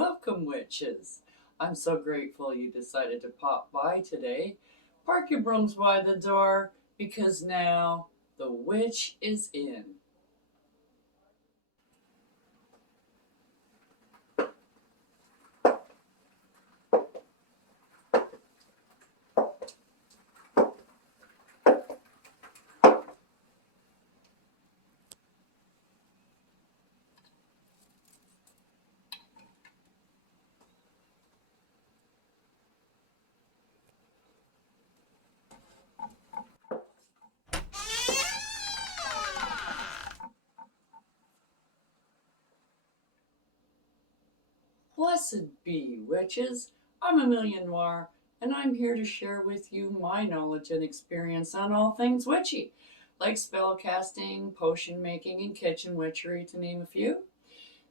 Welcome, witches. I'm so grateful you decided to pop by today. Park your brooms by the door because now the witch is in. Blessed be, witches. I'm Amelia Noir, and I'm here to share with you my knowledge and experience on all things witchy, like spell casting, potion making, and kitchen witchery, to name a few.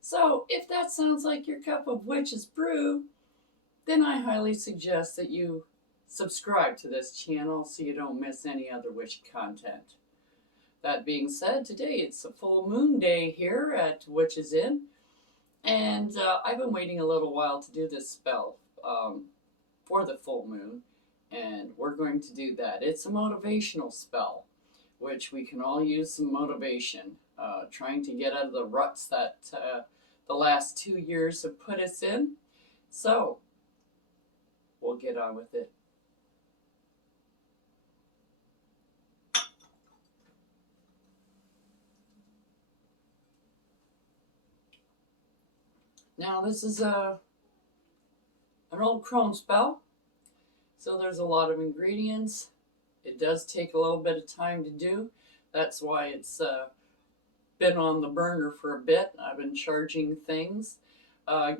So, if that sounds like your cup of witch's brew, then I highly suggest that you subscribe to this channel so you don't miss any other witch content. That being said, today it's a full moon day here at Witches Inn, and I've been waiting a little while to do this spell for the full moon, and we're going to do that. It's a motivational spell, which we can all use some motivation, trying to get out of the ruts that the last 2 years have put us in. So, we'll get on with it. Now this is an old crone spell, so there's a lot of ingredients. It does take a little bit of time to do. That's why it's been on the burner for a bit. I've been charging things,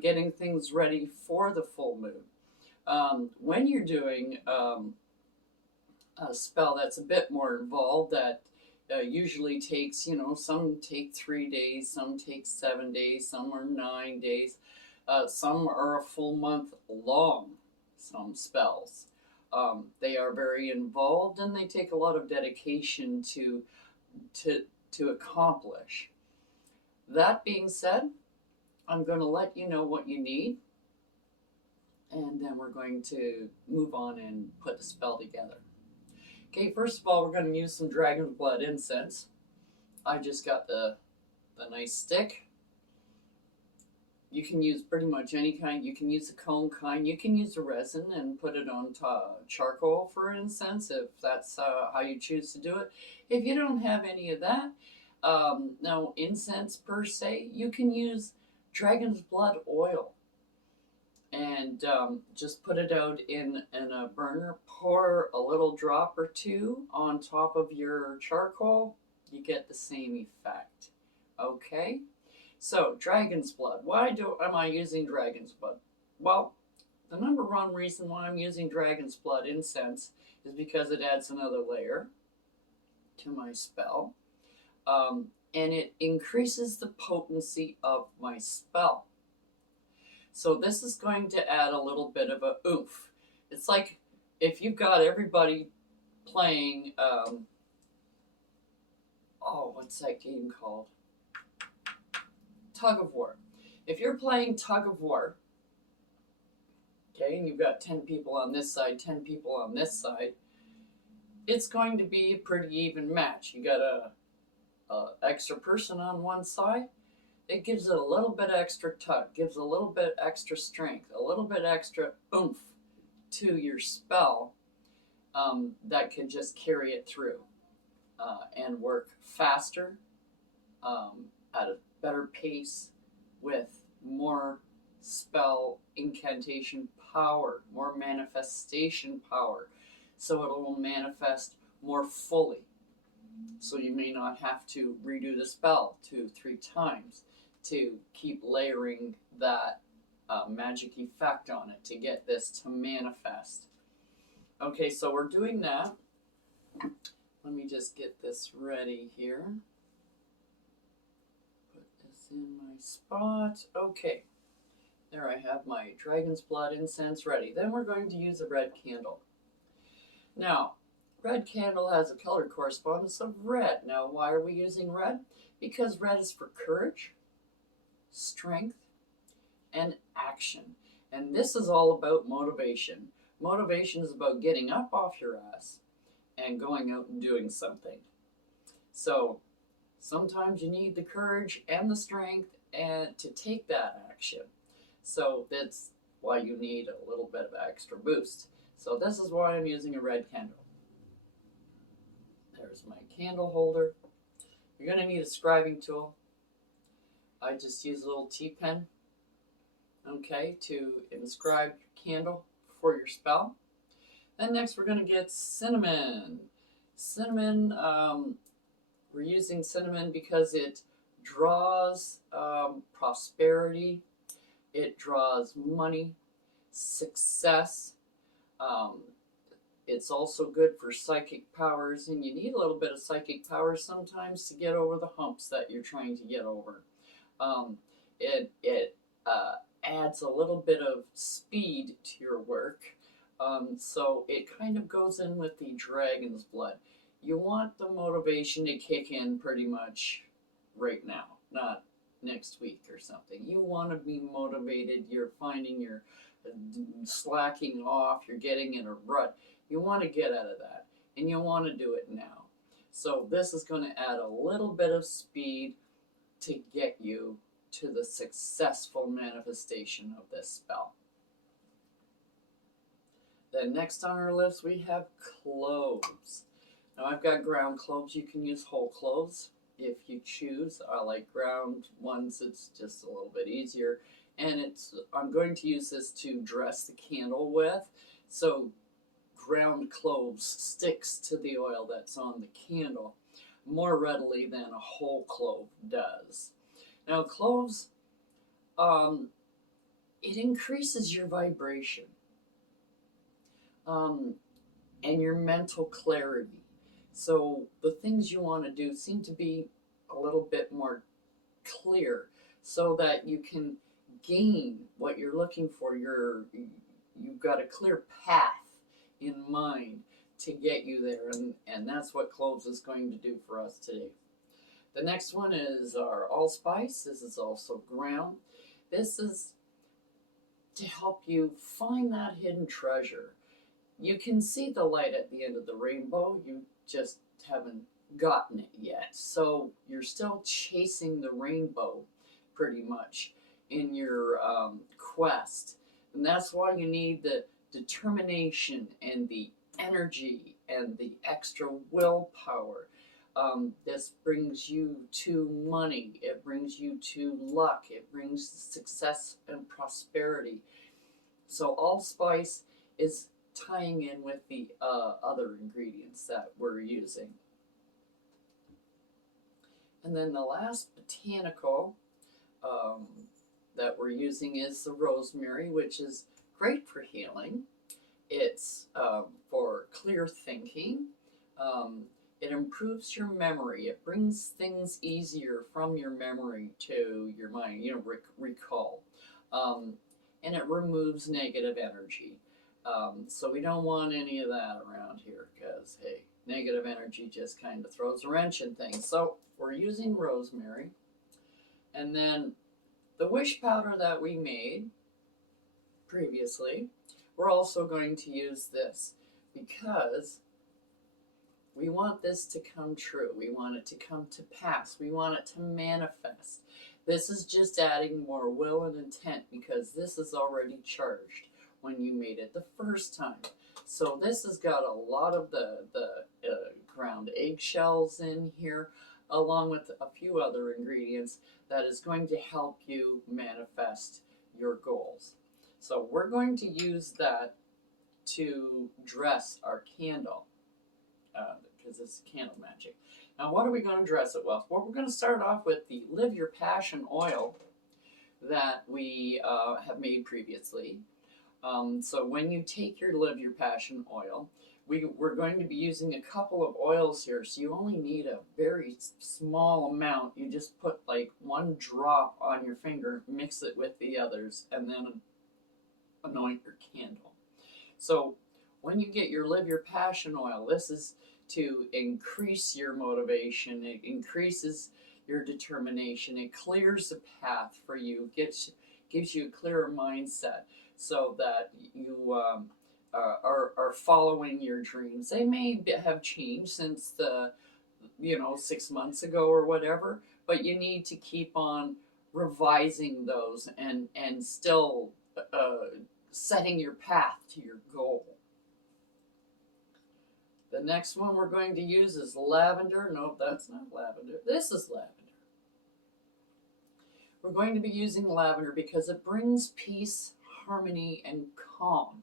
getting things ready for the full moon. When you're doing a spell that's a bit more involved, that usually takes, some take 3 days, some take 7 days, some are 9 days, some are a full month long, some spells. They are very involved and they take a lot of dedication to accomplish. That being said, I'm going to let you know what you need, and then we're going to move on and put the spell together. Okay, first of all, we're going to use some dragon's blood incense. I just got the nice stick. You can use pretty much any kind. You can use a cone kind. You can use a resin and put it on charcoal for incense if that's how you choose to do it. If you don't have any of that, no incense per se, you can use dragon's blood oil. And just put it out in a burner. Pour a little drop or two on top of your charcoal. You get the same effect. Okay? So, dragon's blood. Why am I using dragon's blood? Well, the number one reason why I'm using dragon's blood incense is because it adds another layer to my spell. And it increases the potency of my spell. So this is going to add a little bit of a oomph. It's like if you've got everybody playing, what's that game called? Tug of War. If you're playing Tug of War, okay, and you've got 10 people on this side, 10 people on this side, it's going to be a pretty even match. You got a extra person on one side. It gives it a little bit extra tug, gives a little bit extra strength, a little bit extra oomph to your spell that can just carry it through and work faster, at a better pace, with more spell incantation power, more manifestation power. So it will manifest more fully. So you may not have to redo the spell 2-3 times to keep layering that magic effect on it to get this to manifest. Okay, so we're doing that. Let me just get this ready here. Put this in my spot. Okay, there I have my dragon's blood incense ready. Then we're going to use a red candle. Now, red candle has a color correspondence of red. Now, why are we using red? Because red is for courage, strength, and action. And this is all about motivation. Motivation is about getting up off your ass and going out and doing something. So sometimes you need the courage and the strength and to take that action. So that's why you need a little bit of extra boost. So this is why I'm using a red candle. There's my candle holder. You're going to need a scribing tool. I just use a little T-pen, okay, to inscribe your candle for your spell. Then next we're going to get cinnamon. Cinnamon, we're using cinnamon because it draws prosperity, it draws money, success. It's also good for psychic powers, and you need a little bit of psychic powers sometimes to get over the humps that you're trying to get over. It adds a little bit of speed to your work, so it kind of goes in with the dragon's blood. You want the motivation to kick in pretty much right now, not next week or something. You want to be motivated. You're finding you're slacking off. You're getting in a rut. You want to get out of that, and you want to do it now. So this is going to add a little bit of speed to get you to the successful manifestation of this spell. Then next on our list we have cloves. Now I've got ground cloves. You can use whole cloves if you choose. I like ground ones. It's just a little bit easier. And I'm going to use this to dress the candle with. So ground cloves sticks to the oil that's on the candle more readily than a whole clove does. Now cloves, it increases your vibration and your mental clarity. So the things you want to do seem to be a little bit more clear so that you can gain what you're looking for. You've got a clear path in mind to get you there, and that's what cloves is going to do for us today. The next one is our Allspice. This is also ground. This is to help you find that hidden treasure. You can see the light at the end of the rainbow. You just haven't gotten it yet. So you're still chasing the rainbow pretty much in your quest. And that's why you need the determination and the energy and the extra willpower. This brings you to money. It brings you to luck. It brings success and prosperity. So Allspice is tying in with the other ingredients that we're using. And then the last botanical that we're using is the rosemary, which is great for healing. It's for clear thinking. It improves your memory. It brings things easier from your memory to your mind, recall. And it removes negative energy. So we don't want any of that around here because, hey, negative energy just kind of throws a wrench in things. So we're using rosemary. And then the wish powder that we made previously, we're also going to use this because we want this to come true. We want it to come to pass. We want it to manifest. This is just adding more will and intent because this is already charged when you made it the first time. So this has got a lot of the ground eggshells in here, along with a few other ingredients that is going to help you manifest your goals. So we're going to use that to dress our candle because it's candle magic. Now what are we going to dress it with? Well, we're going to start off with the Live Your Passion oil that we have made previously. So when you take your Live Your Passion oil, we're going to be using a couple of oils here, so you only need a very small amount. You just put like one drop on your finger, mix it with the others, and then anoint your candle. So when you get your Live Your Passion oil, this is to increase your motivation. It increases your determination. It clears the path for you, gets gives you a clearer mindset so that you are following your dreams. They may have changed since the 6 months ago or whatever, but you need to keep on revising those and still setting your path to your goal. The next one we're going to use is lavender. No, that's not lavender. This is lavender. We're going to be using lavender because it brings peace, harmony, and calm.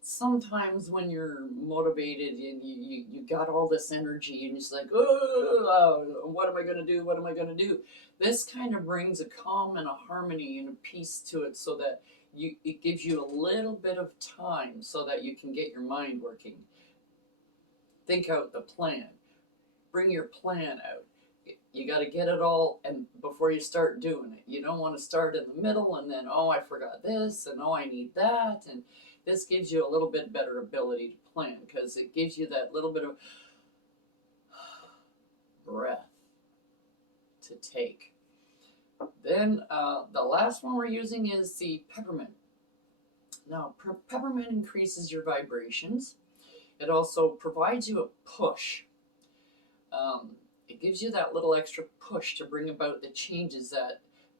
Sometimes when you're motivated and you got all this energy and it's like, oh, what am I going to do? What am I going to do? This kind of brings a calm and a harmony and a peace to it so that it gives you a little bit of time so that you can get your mind working. Think out the plan. Bring your plan out. You got to get it all and before you start doing it. You don't want to start in the middle and then, oh, I forgot this and oh, I need that. And this gives you a little bit better ability to plan because it gives you that little bit of breath to take. Then the last one we're using is the peppermint. Now, peppermint increases your vibrations. It also provides you a push. It gives you that little extra push to bring about the changes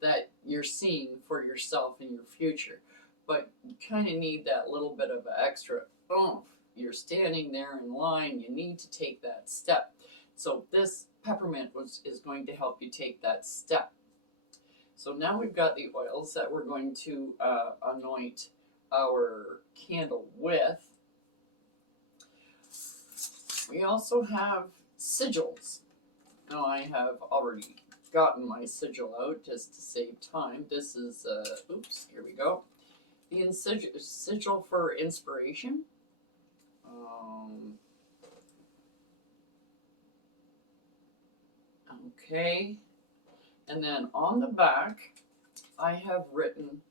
that you're seeing for yourself in your future. But you kind of need that little bit of extra oomph. You're standing there in line. You need to take that step. So this peppermint is going to help you take that step. So now we've got the oils that we're going to anoint our candle with. We also have sigils. Now I have already gotten my sigil out just to save time. This is, oops, here we go. The sigil for inspiration. Okay. And then on the back, I have written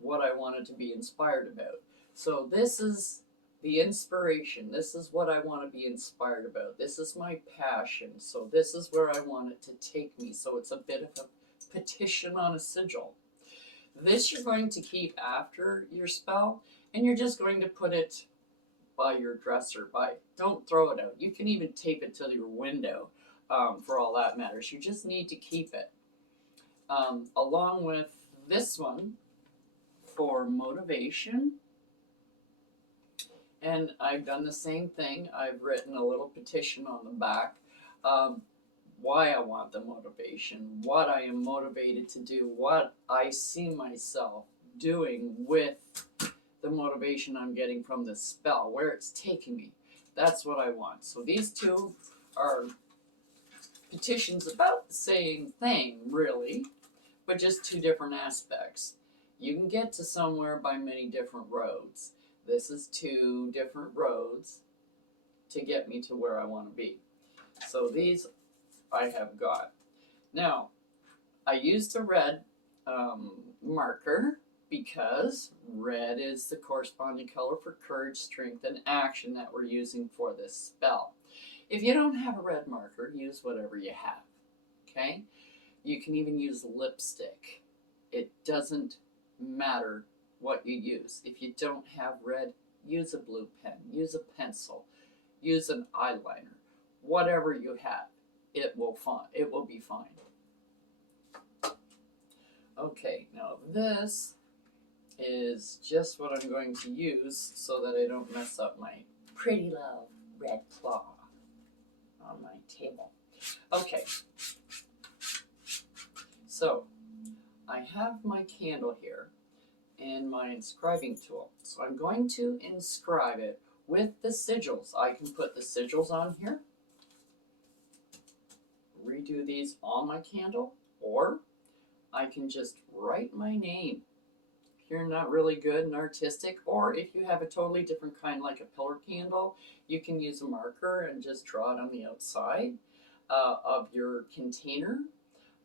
what I wanted to be inspired about. So this is the inspiration. This is what I want to be inspired about. This is my passion. So this is where I want it to take me. So it's a bit of a petition on a sigil. This you're going to keep after your spell, and you're just going to put it by your dresser. Don't throw it out. You can even tape it to your window for all that matters. You just need to keep it. Along with this one for motivation. And I've done the same thing. I've written a little petition on the back. Why I want the motivation, what I am motivated to do, what I see myself doing with the motivation I'm getting from this spell, where it's taking me. That's what I want. So these two are petitions about the same thing, really, but just two different aspects. You can get to somewhere by many different roads. This is two different roads to get me to where I want to be. So these I have got. Now, I used a red marker because red is the corresponding color for courage, strength, and action that we're using for this spell. If you don't have a red marker, use whatever you have, okay? You can even use lipstick. It doesn't matter what you use. If you don't have red, use a blue pen, use a pencil, use an eyeliner, whatever you have. It will be fine. Okay, now this is just what I'm going to use so that I don't mess up my pretty little red claw on my table. Okay, so I have my candle here and my inscribing tool. So I'm going to inscribe it with the sigils. I can put the sigils on here, redo these on my candle, or I can just write my name. If you're not really good and artistic, or if you have a totally different kind like a pillar candle, you can use a marker and just draw it on the outside of your container,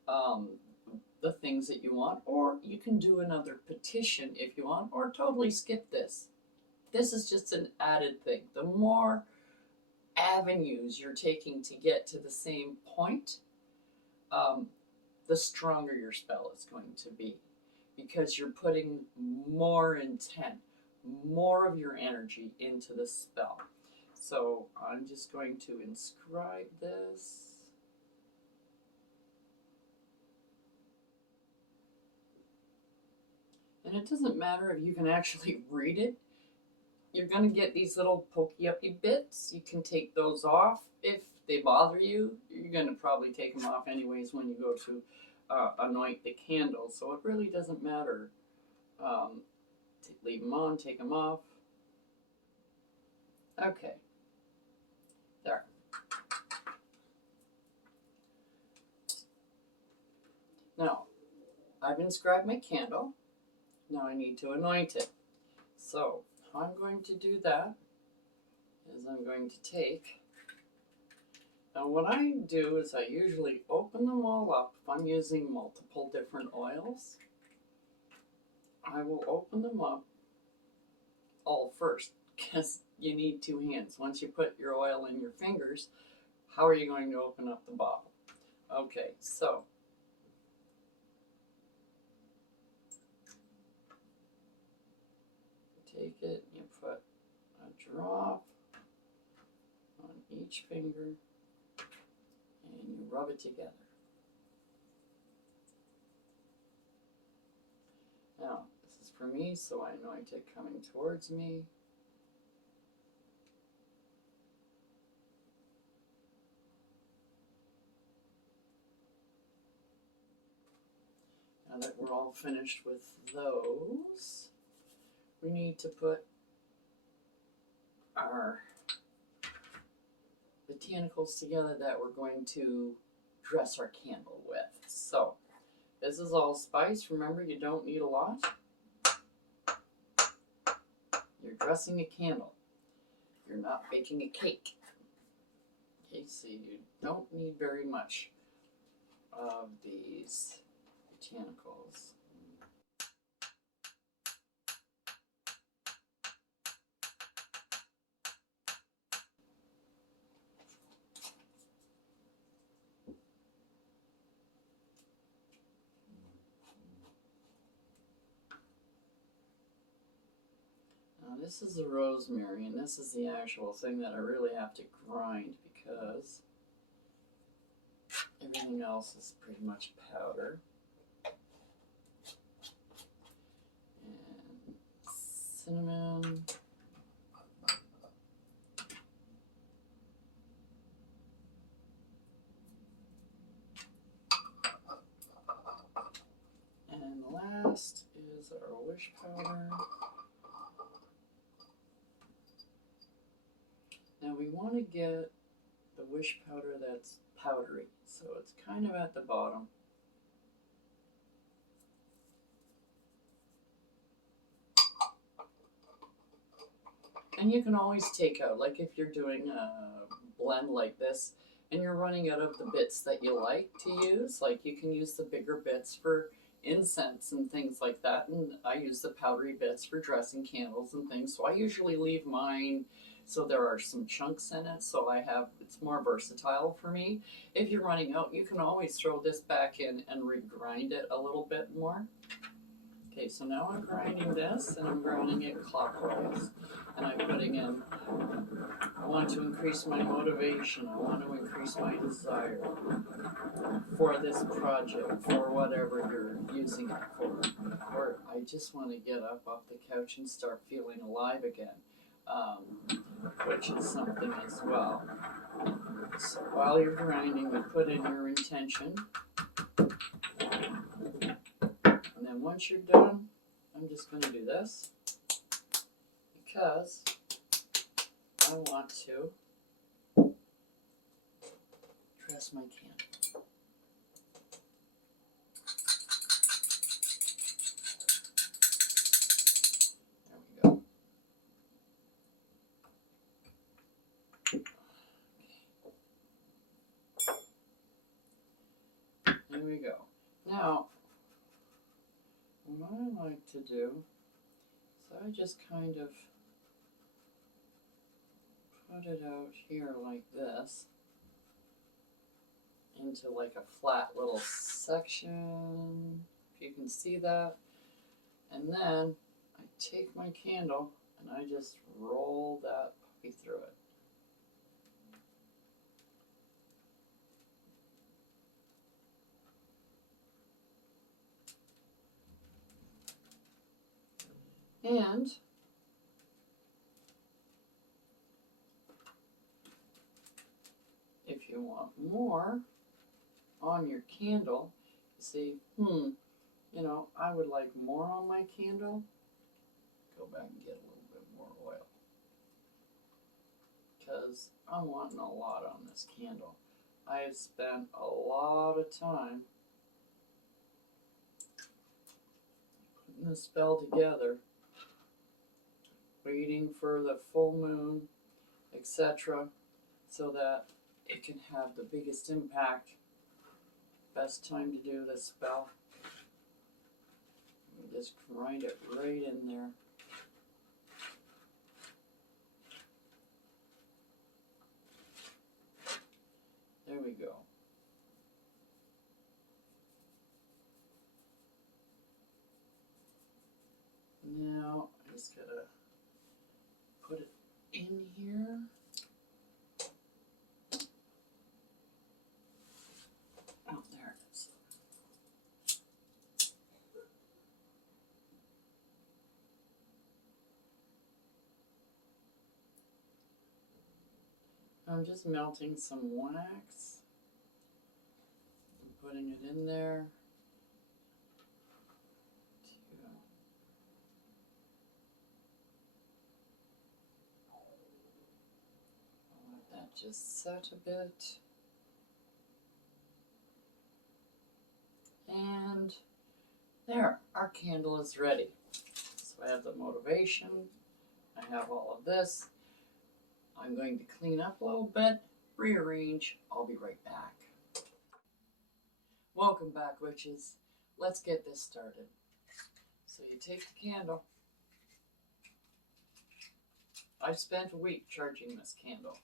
the things that you want, or you can do another petition if you want, or totally skip this. This is just an added thing. The more avenues you're taking to get to the same point, the stronger your spell is going to be. because you're putting more intent, more of your energy into the spell. So I'm just going to inscribe this. And it doesn't matter if you can actually read it. You're going to get these little pokey-uppy bits. You can take those off. If they bother you, you're going to probably take them off anyways when you go to anoint the candle. So it really doesn't matter. Leave them on, take them off. Okay. There. Now, I've inscribed my candle. Now I need to anoint it. So, how I'm going to do that is I'm going to take, now what I do is I usually open them all up. If I'm using multiple different oils, I will open them up all first, because you need two hands. Once you put your oil in your fingers, how are you going to open up the bottle? Okay, so take it, you put a drop on each finger, and you rub it together. Now, this is for me, so I anoint it coming towards me. Now that we're all finished with those, we need to put our botanicals together that we're going to dress our candle with. So, this is allspice. Remember, you don't need a lot. You're dressing a candle. You're not baking a cake. Okay, so you don't need very much of these botanicals. Now this is the rosemary, and this is the actual thing that I really have to grind because everything else is pretty much powder. And cinnamon. And last is our wish powder. Now we want to get the wish powder that's powdery, so it's kind of at the bottom. And you can always take out, like if you're doing a blend like this and you're running out of the bits that you like to use, like you can use the bigger bits for incense and things like that, and I use the powdery bits for dressing candles and things, so I usually leave mine so there are some chunks in it, so it's more versatile for me. If you're running out, you can always throw this back in and regrind it a little bit more. Okay, so now I'm grinding this, and I'm grinding it clockwise. And I'm putting in, I want to increase my motivation, I want to increase my desire for this project, for whatever you're using it for. Or I just want to get up off the couch and start feeling alive again, which is something as well. So while you're grinding, you put in your intention. And then once you're done, I'm just going to do this because I want to dress my candle. There we go. There we go. Now, what I like to do is I just kind of put it out here like this into like a flat little section, if you can see that. And then I take my candle and I just roll that puppy through it. And if you want more on your candle, you see, I would like more on my candle. Go back and get a little bit more oil, because I'm wanting a lot on this candle. I have spent a lot of time putting the spell together, waiting for the full moon, etc., so that it can have the biggest impact. Best time to do this spell. Just grind it right in there. There we go. Now I just gotta put it in here. Oh, there it is. I'm just melting some wax and putting it in there. I'll let that just set a bit. And there, our candle is ready. So I have the motivation, I have all of this. I'm going to clean up a little bit, rearrange. I'll be right back. Welcome back, witches. Let's get this started. So you take the candle. I've spent a week charging this candle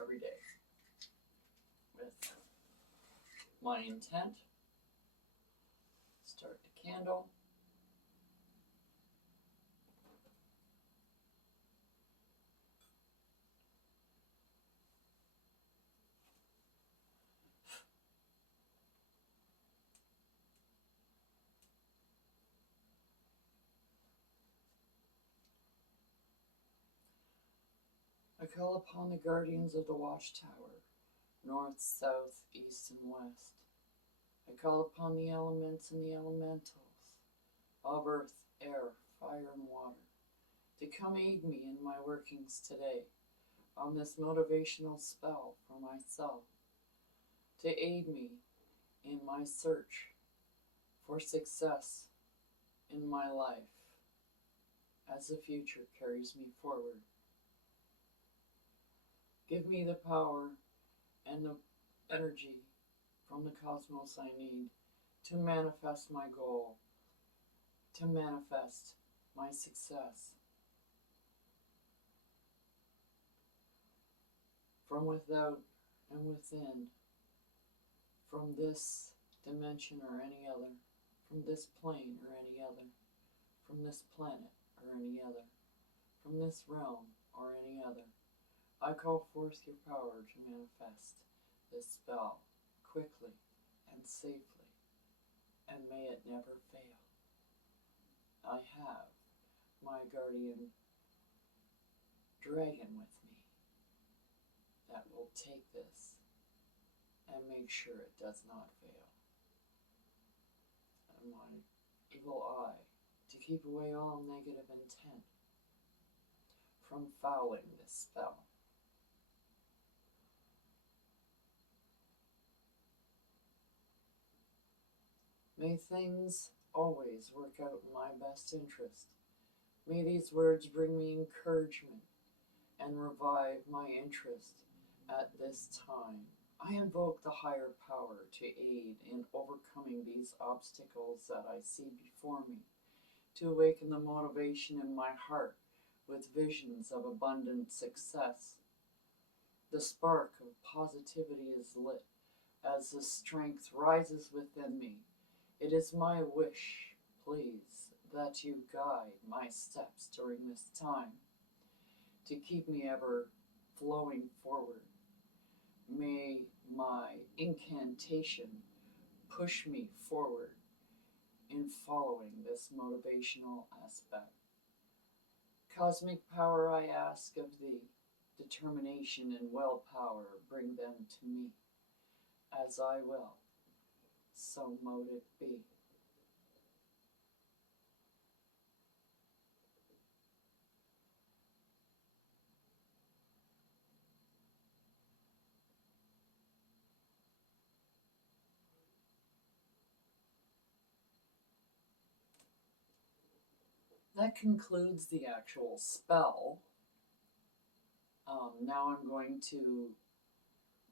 every day with my intent. Start the candle. I call upon the guardians of the watchtower, north, south, east, and west. I call upon the elements and the elementals of earth, air, fire, and water to come aid me in my workings today on this motivational spell for myself, to aid me in my search for success in my life as the future carries me forward. Give me the power and the energy from the cosmos I need to manifest my goal, to manifest my success. From without and within, from this dimension or any other, from this plane or any other, from this planet or any other, from this realm or any other, I call forth your power to manifest this spell quickly and safely, and may it never fail. I have my guardian dragon with me that will take this and make sure it does not fail. And my evil eye to keep away all negative intent from fouling this spell. May things always work out in my best interest. May these words bring me encouragement and revive my interest at this time. I invoke the higher power to aid in overcoming these obstacles that I see before me, to awaken the motivation in my heart with visions of abundant success. The spark of positivity is lit as the strength rises within me. It is my wish, please, that you guide my steps during this time to keep me ever flowing forward. May my incantation push me forward in following this motivational aspect. Cosmic power, I ask of thee, determination and willpower, bring them to me. As I will, so mote it be. That concludes the actual spell. Now I'm going to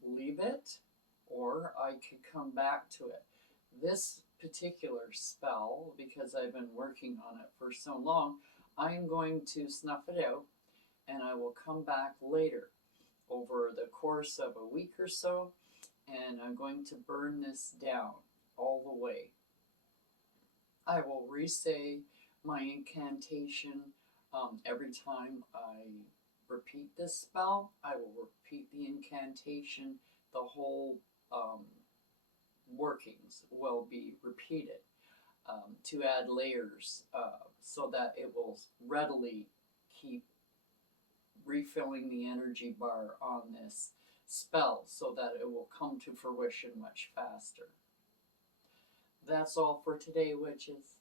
leave it, or I could come back to it. This particular spell, because I've been working on it for so long, I'm going to snuff it out, and I will come back later over the course of a week or so, and I'm going to burn this down all the way. I will re-say my incantation every time I repeat this spell. I will repeat the incantation. The whole workings will be repeated to add layers so that it will readily keep refilling the energy bar on this spell so that it will come to fruition much faster. That's all for today, witches.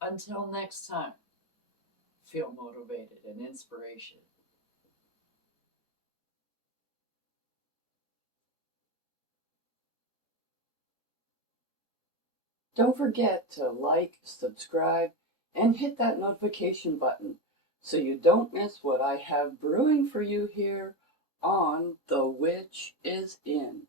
Until next time, feel motivated and inspiration. Don't forget to like, subscribe, and hit that notification button so you don't miss what I have brewing for you here on The Witch is In.